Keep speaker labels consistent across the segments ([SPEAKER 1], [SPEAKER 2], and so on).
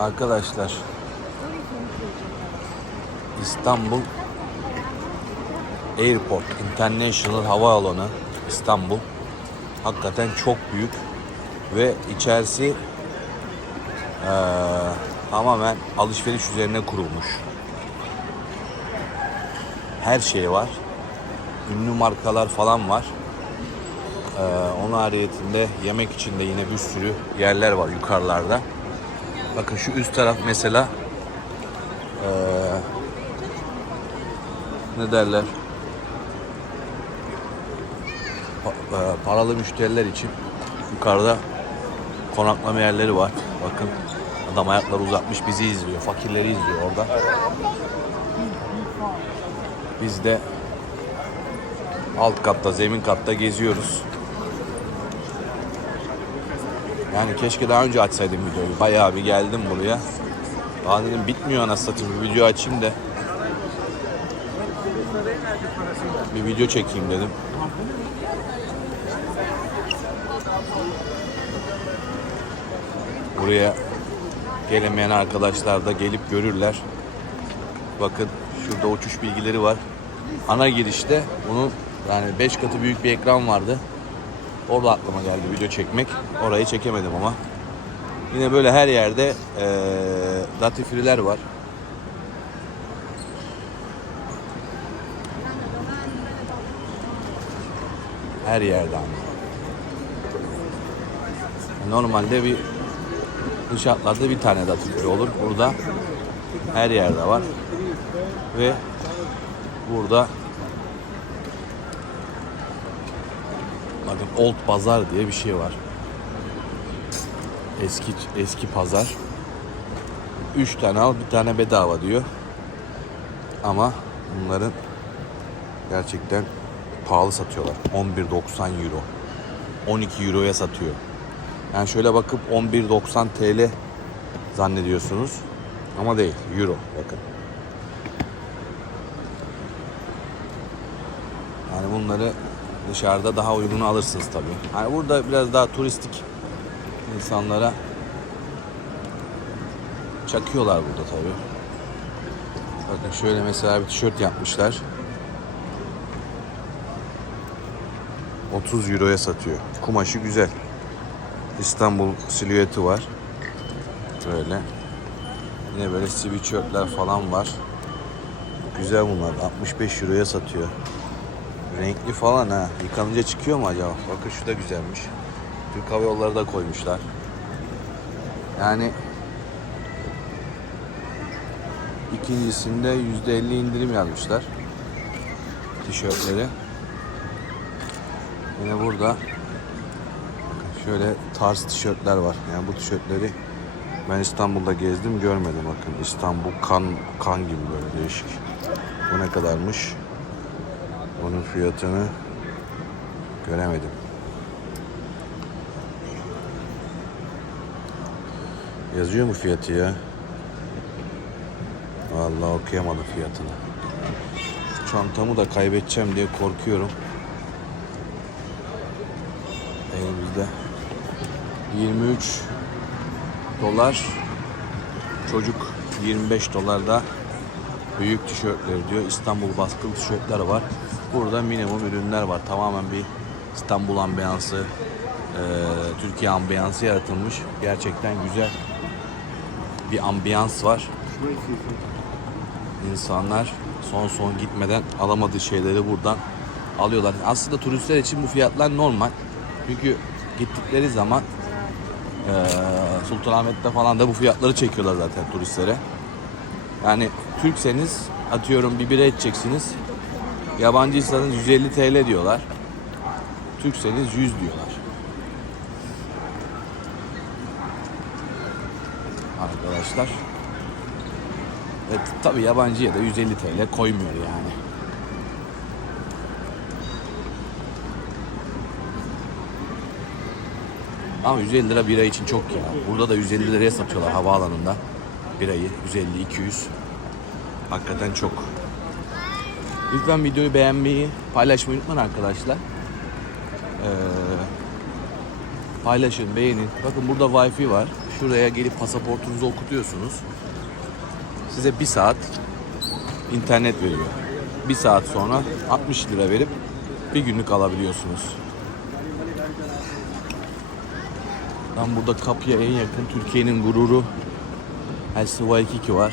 [SPEAKER 1] Arkadaşlar İstanbul Airport International Havaalanı İstanbul hakikaten çok büyük ve içerisi eee, tamamen alışveriş üzerine kurulmuş. Her şey var. Ünlü markalar falan var. Eee onun haricinde yemek için de yine bir sürü yerler var yukarılarda. Bakın şu üst taraf mesela eee, ne derler? Pa- eee, paralı müşteriler için yukarıda konaklama yerleri var. Bakın adam ayakları uzatmış bizi izliyor. Fakirleri izliyor orada. Biz de alt katta, zemin katta geziyoruz. Yani keşke daha önce açsaydım videoyu. Bayağı bir geldim buraya. Daha dedim bitmiyor anasını satayım. Bir video açayım da. Bir video çekeyim dedim. Buraya gelemeyen arkadaşlar da gelip görürler. Bakın şurada uçuş bilgileri var. Ana girişte bunun yani 5 katı büyük bir ekran vardı. Orada aklıma geldi video çekmek. Orayı çekemedim ama. Yine böyle her yerde eee datifriler var. Her yerde ama. Normalde bir inşaatlarda bir tane datifri olur. Burada her yerde var. Ve burada Bakın Old Pazar diye bir şey var. Eski eski pazar. 3 tane al, bir tane bedava diyor. Ama bunların gerçekten pahalı satıyorlar. 11.90 euro. 12 euroya satıyor. Yani şöyle bakıp 11.90 TL zannediyorsunuz. Ama değil, euro bakın. Yani bunları dışarıda daha uygun alırsınız tabii. Yani burada biraz daha turistik insanlara çakıyorlar burada tabii. Bakın şöyle mesela bir tişört yapmışlar. 30 euroya satıyor. Kumaşı güzel. İstanbul silüeti var. Böyle. Yine böyle sweatshirtler falan var. Güzel bunlar. 65 euroya satıyor. Renkli falan ha. Yıkanınca çıkıyor mu acaba? Bakın şu da güzelmiş. Türk Hava Yolları da koymuşlar. Yani ikincisinde %50 indirim yazmışlar. Tişörtleri. Yine burada şöyle tarz tişörtler var. Yani bu tişörtleri ben İstanbul'da gezdim görmedim bakın. İstanbul kan kan gibi böyle değişik. Bu ne kadarmış? Bunun fiyatını göremedim. Yazıyor mu fiyatı ya? Vallahi okuyamadım fiyatını. Çantamı da kaybedeceğim diye korkuyorum. Elimizde 23 dolar çocuk 25 dolar da büyük tişörtleri diyor. İstanbul baskılı tişörtler var. Burada minimum ürünler var. Tamamen bir İstanbul ambiyansı, eee, Türkiye ambiyansı yaratılmış. Gerçekten güzel bir ambiyans var. İnsanlar son son gitmeden alamadığı şeyleri buradan alıyorlar. Aslında turistler için bu fiyatlar normal. Çünkü gittikleri zaman eee Sultanahmet'te falan da bu fiyatları çekiyorlar zaten turistlere. Yani Türkseniz atıyorum bir bira içeceksiniz. Yabancıysanız 150 TL diyorlar. Türkseniz 100 diyorlar. Arkadaşlar. Evet tabi yabancıya da 150 TL koymuyor yani. Ama 150 lira bira için çok ya. Burada da 150 liraya satıyorlar havaalanında birayı. 150 200. Hakikaten çok. Lütfen videoyu beğenmeyi, paylaşmayı unutmayın arkadaşlar. Ee, paylaşın, beğenin. Bakın burada Wi-Fi var. şuraya gelip pasaportunuzu okutuyorsunuz. Size bir saat internet veriyor. Bir saat sonra 60 lira verip bir günlük alabiliyorsunuz. Ben burada kapıya en yakın Türkiye'nin gururu Helsi Waikiki var.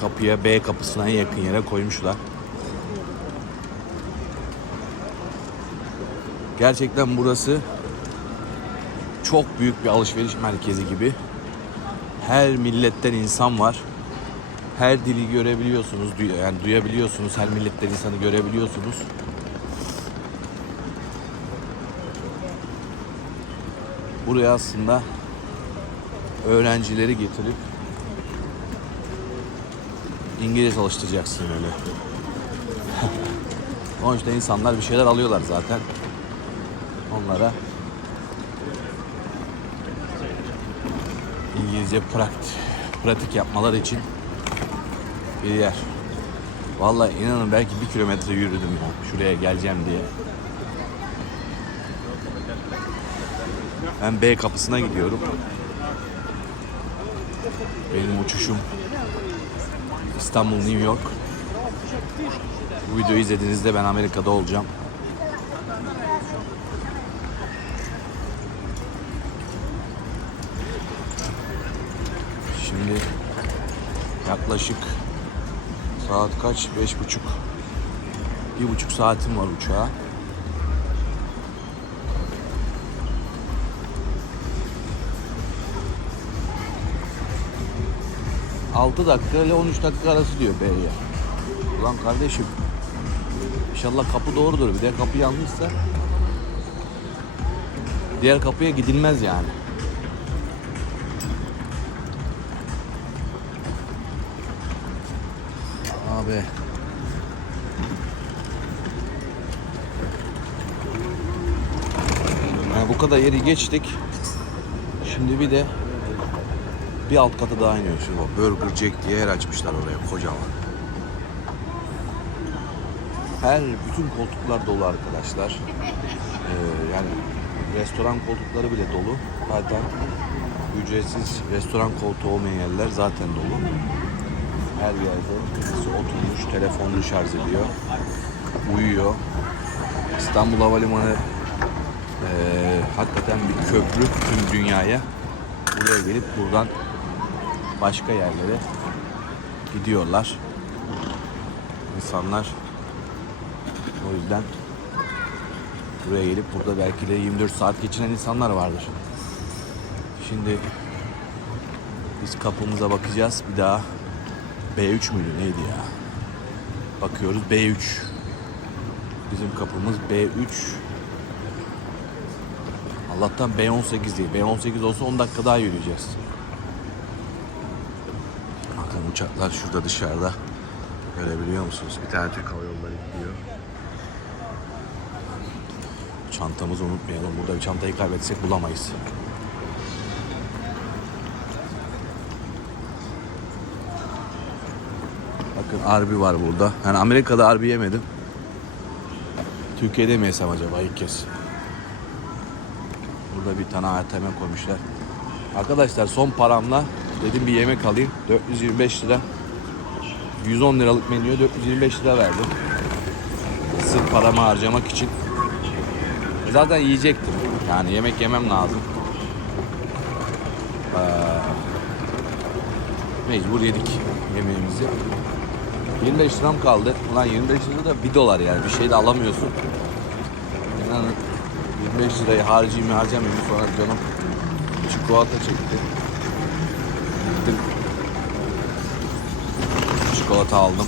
[SPEAKER 1] Kapıya B kapısına en yakın yere koymuşlar. Gerçekten burası çok büyük bir alışveriş merkezi gibi. Her milletten insan var. Her dili görebiliyorsunuz, yani duyabiliyorsunuz. Her milletten insanı görebiliyorsunuz. Buraya aslında öğrencileri getirip İngiliz alıştıracaksın öyle. Onun yüzden insanlar bir şeyler alıyorlar zaten. Onlara İngilizce pratik, pratik yapmaları için bir yer. Vallahi inanın belki bir kilometre yürüdüm ya şuraya geleceğim diye. Ben B kapısına gidiyorum. Benim uçuşum İstanbul, New York. Bu videoyu izlediğinizde ben Amerika'da olacağım. Şimdi yaklaşık saat kaç? Beş buçuk. Bir buçuk saatim var uçağa. Altı dakika ile 13 dakika arası diyor B'ye. Ulan kardeşim İnşallah kapı doğrudur. Bir de kapı yanlışsa diğer kapıya gidilmez yani. Abi. Yani bu kadar yeri geçtik. Şimdi bir de bir alt katı daha iniyor. Şu bak Burger Jack diye yer açmışlar oraya kocaman. Her bütün koltuklar dolu arkadaşlar. Ee, yani restoran koltukları bile dolu. Zaten ücretsiz restoran koltuğu olmayan yerler zaten dolu. Her yerde birisi oturmuş, telefonunu şarj ediyor, uyuyor. İstanbul Havalimanı eee, hakikaten bir köprü tüm dünyaya. Buraya gelip buradan başka yerlere gidiyorlar. İnsanlar o yüzden buraya gelip burada belki de 24 saat geçinen insanlar vardır. Şimdi biz kapımıza bakacağız bir daha. B3 müydü neydi ya? Bakıyoruz B3. Bizim kapımız B3. Allah'tan B18 değil. B18 olsa 10 dakika daha yürüyeceğiz. Uçaklar şurada dışarıda. Görebiliyor musunuz? Bir tane Türk Hava Yolları gidiyor. Çantamızı unutmayalım. Burada bir çantayı kaybetsek bulamayız. Bakın Arby var burada. Yani Amerika'da Arby yemedim. Türkiye'de mi yesem acaba ilk kez? Burada bir tane ATM koymuşlar. Arkadaşlar son paramla dedim bir yemek alayım. 425 lira. 110 liralık menüye 425 lira verdim. Sırf paramı harcamak için. Zaten yiyecektim. Yani yemek yemem lazım. Ee, mecbur yedik yemeğimizi. 25 liram kaldı. Ulan 25 lira da 1 dolar yani. Bir şey de alamıyorsun. İnanın 25 lirayı harcayayım harcamayayım sonra canım çikolata çekti. Gittim. Çikolata aldım.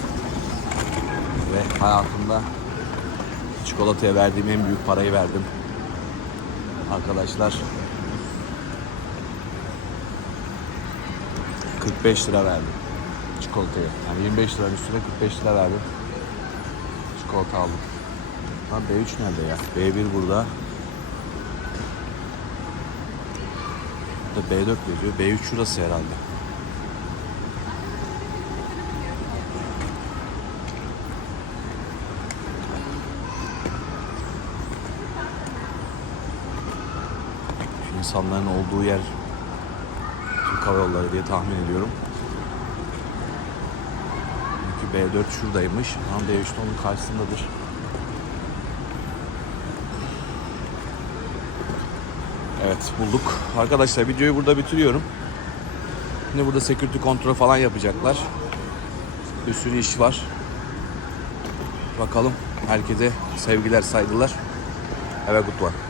[SPEAKER 1] Ve hayatımda çikolataya verdiğim en büyük parayı verdim. Arkadaşlar 45 lira verdim çikolataya. Yani 25 liranın üstüne 45 lira verdim. Çikolata aldım. Lan B3 nerede ya? B1 burada. Burada B4 yazıyor. B3 şurası herhalde. İnsanların olduğu yer Hava Yolları diye tahmin ediyorum. Çünkü B4 şuradaymış. Tam D3 de onun karşısındadır. Evet bulduk. Arkadaşlar videoyu burada bitiriyorum. Şimdi burada security kontrol falan yapacaklar. Bir sürü iş var. Bakalım. Herkese sevgiler, saygılar. Have a good one.